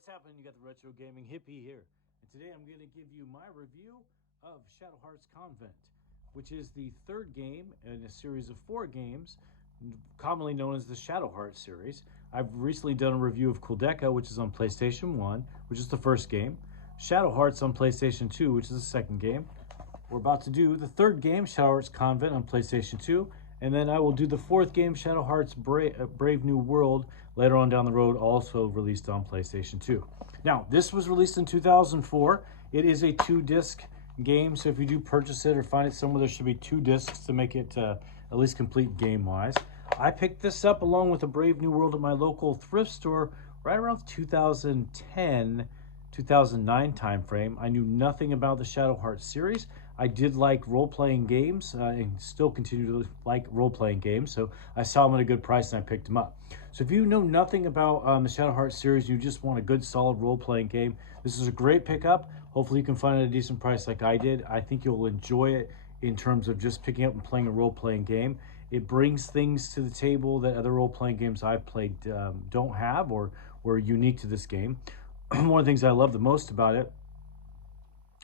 What's happening? You got the Retro Gaming Hippie here. And today I'm going to give you my review of Shadowhearts Convent, which is the third game in a series of 4 games, commonly known as the Shadowhearts series. I've recently done a review of Kuldeka, which is on PlayStation 1, which is the first game, Shadowhearts on PlayStation 2, which is the second game. We're about to do the third game, Shadowhearts Convent on PlayStation 2, and then I will do the fourth game, Shadowhearts Brave New World, later on down the road, also released on PlayStation 2. Now, this was released in 2004. It is a 2-disc game, so if you do purchase it or find it somewhere, there should be 2 discs to make it at least complete game-wise. I picked this up along with a Brave New World at my local thrift store right around 2010, 2009 timeframe. I knew nothing about the Shadowhearts series. I did like role-playing games and still continue to like role-playing games, so I saw them at a good price and I picked them up. So if you know nothing about the Shadowhearts series, you just want a good solid role-playing game, this is a great pickup. Hopefully you can find it at a decent price like I did. I think you'll enjoy it in terms of just picking up and playing a role-playing game. It brings things to the table that other role-playing games I've played don't have or were unique to this game. One of the things I love the most about it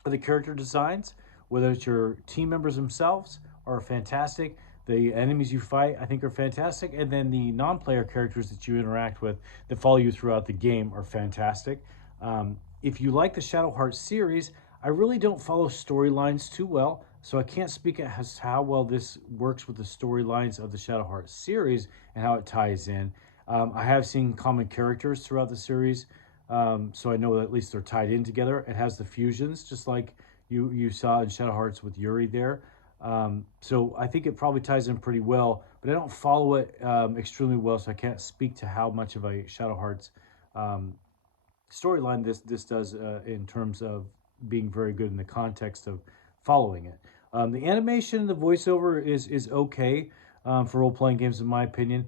are the character designs. Whether it's your team members themselves are fantastic. The enemies you fight, I think, are fantastic. And then the non-player characters that you interact with that follow you throughout the game are fantastic. If you like the Shadowhearts series, I really don't follow storylines too well, so I can't speak as how well this works with the storylines of the Shadowhearts series and how it ties in. I have seen common characters throughout the series, so I know that at least they're tied in together. It has the fusions, just like you saw in Shadowhearts with Yuri there. So I think it probably ties in pretty well, but I don't follow it extremely well, so I can't speak to how much of a Shadowhearts storyline this does in terms of being very good in the context of following it. The animation and the voiceover is okay for role-playing games, in my opinion.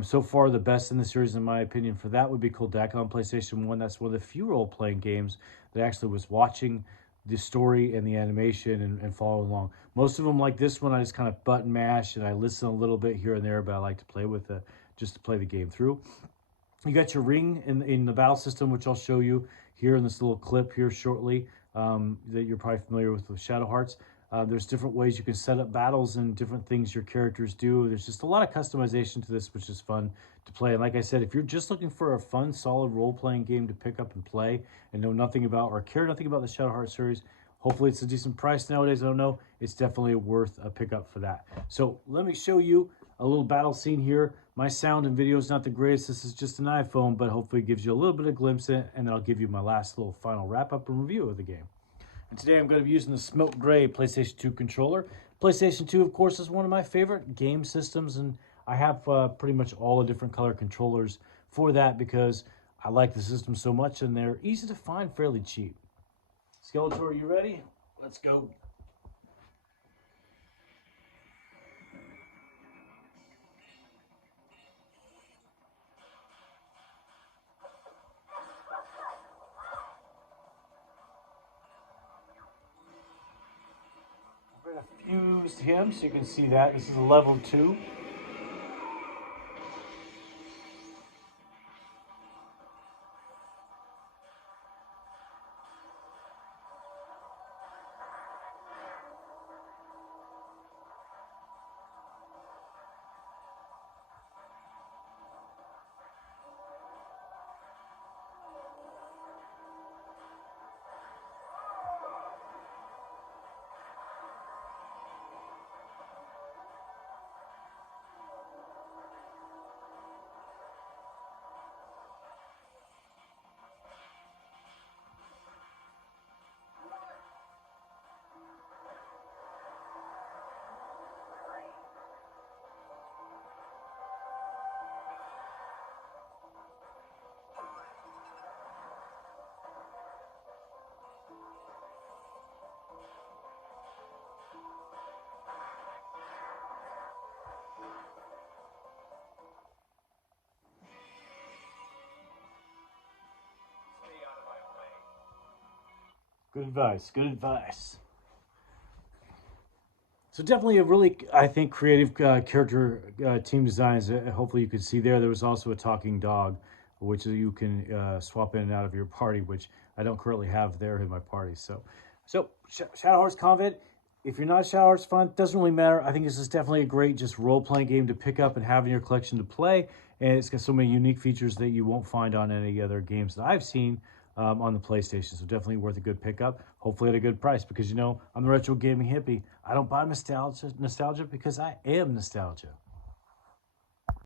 So far, the best in the series, in my opinion, for that would be Kuldeka on PlayStation 1. That's one of the few role-playing games that I actually was watching the story and the animation and follow along. Most of them, like this one, I just kind of button mash and I listen a little bit here and there, but I like to play with just to play the game through. You got your ring in the battle system, which I'll show you here in this little clip here shortly, that you're probably familiar with Shadowhearts. There's different ways you can set up battles and different things your characters do. There's just a lot of customization to this, which is fun to play. And like I said, if you're just looking for a fun, solid role-playing game to pick up and play and know nothing about or care nothing about the Shadowhearts series, hopefully it's a decent price nowadays. I don't know. It's definitely worth a pickup for that. So let me show you a little battle scene here. My sound and video is not the greatest. This is just an iPhone, but hopefully it gives you a little bit of glimpse in it, and then I'll give you my last little final wrap-up and review of the game. And today I'm going to be using the Smoke Gray PlayStation 2 controller. PlayStation 2, of course, is one of my favorite game systems, and I have pretty much all the different color controllers for that because I like the system so much, and they're easy to find fairly cheap. Skeletor, are you ready? Let's go. We're going to fuse him so you can see that. This is level 2. Good advice. Good advice. So definitely a really, I think, creative character team designs. Hopefully you could see there. There was also a talking dog which you can swap in and out of your party, which I don't currently have there in my party. So Shadowhearts Convent. If you're not a Shadowhearts fan, it doesn't really matter. I think this is definitely a great just role-playing game to pick up and have in your collection to play. And it's got so many unique features that you won't find on any other games that I've seen on the PlayStation. So definitely worth a good pickup, hopefully at a good price. Because, you know, I'm the retro gaming hippie. I don't buy nostalgia because I am nostalgia.